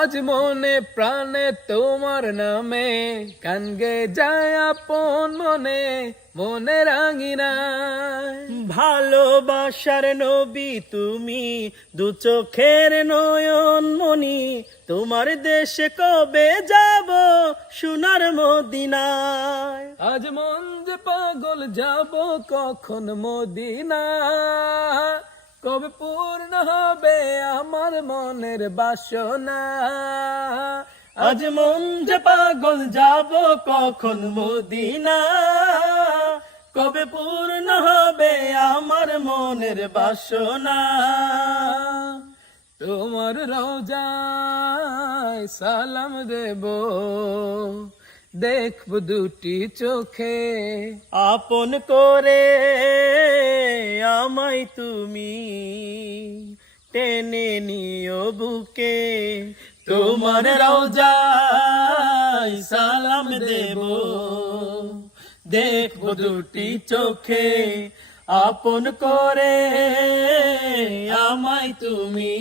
আজ মনে প্রাণে তোমার নামে গান গে যায় আপন মনে মনে রাঙিনায়। ভালোবাসার নবী তুমি, দু চোখের নয়ন মনি, তোমার দেশে কবে যাব সোনার মদিনায়। আজ মন যে পাগল যাব কখন মদিনা, কবে পূর্ণ হবে আমার মনের বাসনা। আজ মন যে পাগল যাব কখন মদিনা, কবে পূর্ণ হবে আমার মনের বাসনা। তোমার রওজায় সালাম দেব, দেখব দুটি চোখে, আপন করে আমায় তুমি টেনে নিও বুকে। তোমার রওজায় সালাম দেব, দেখব দুটি চোখে, আপন করে আমায় তুমি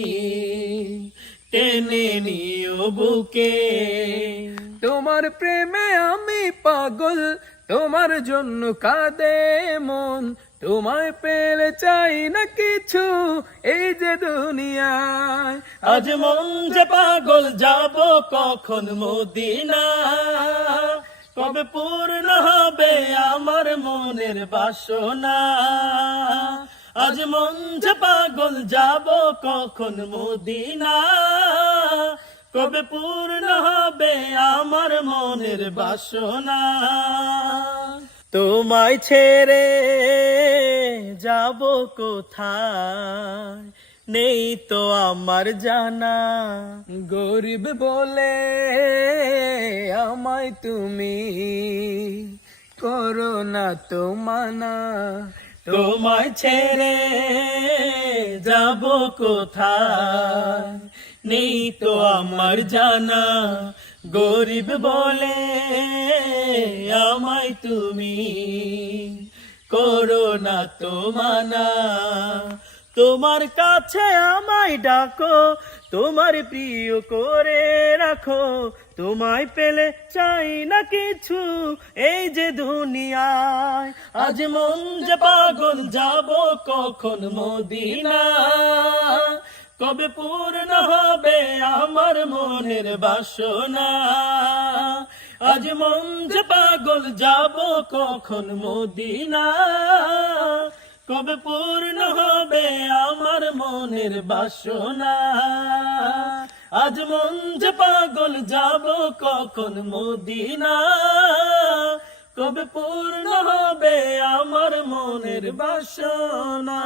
টেনে নিও বুকে। তোমার প্রেমে আমি পাগল, তোমার জন্য কাঁদে মন, তোমায় পেলে চাই না কিছু এই যে দুনিয়ায়। আজ মন যে পাগল যাব কখন মদিনা, কবে পূর্ণ হবে আমার মনের বাসনা। আজ মন যে পাগল যাব কখন মদিনা, কবে পূর্ণ হবে আমার মনের বাসনা। তোমায় ছেড়ে যাব কোথায় নেই তো আমার জানা। গরিব বলে আমায় তুমি করো না তো মানা। তোমায় ছেড়ে যাব কোথায় নেই তো আমার জানা। গরিব বলে আমায় তুমি করো না তো মানা। তোমার কাছে আমায় ডাকো, তোমার প্রিয় করে রাখো, তোমায় পেলে চাই না কিছু এই যে দুনিয়ায়। আজ মন যে পাগল যাব কখন মদিনা, কবে পূর্ণ হবে আমার মনের বাসনা। আজ মন যে পাগল যাব কখন মদিনা, কবে পূর্ণ হবে আমার মনের বাসনা। আজ মন যে পাগল যাব কখন মদিনা, কবে পূর্ণ হবে আমার মনের বাসনা।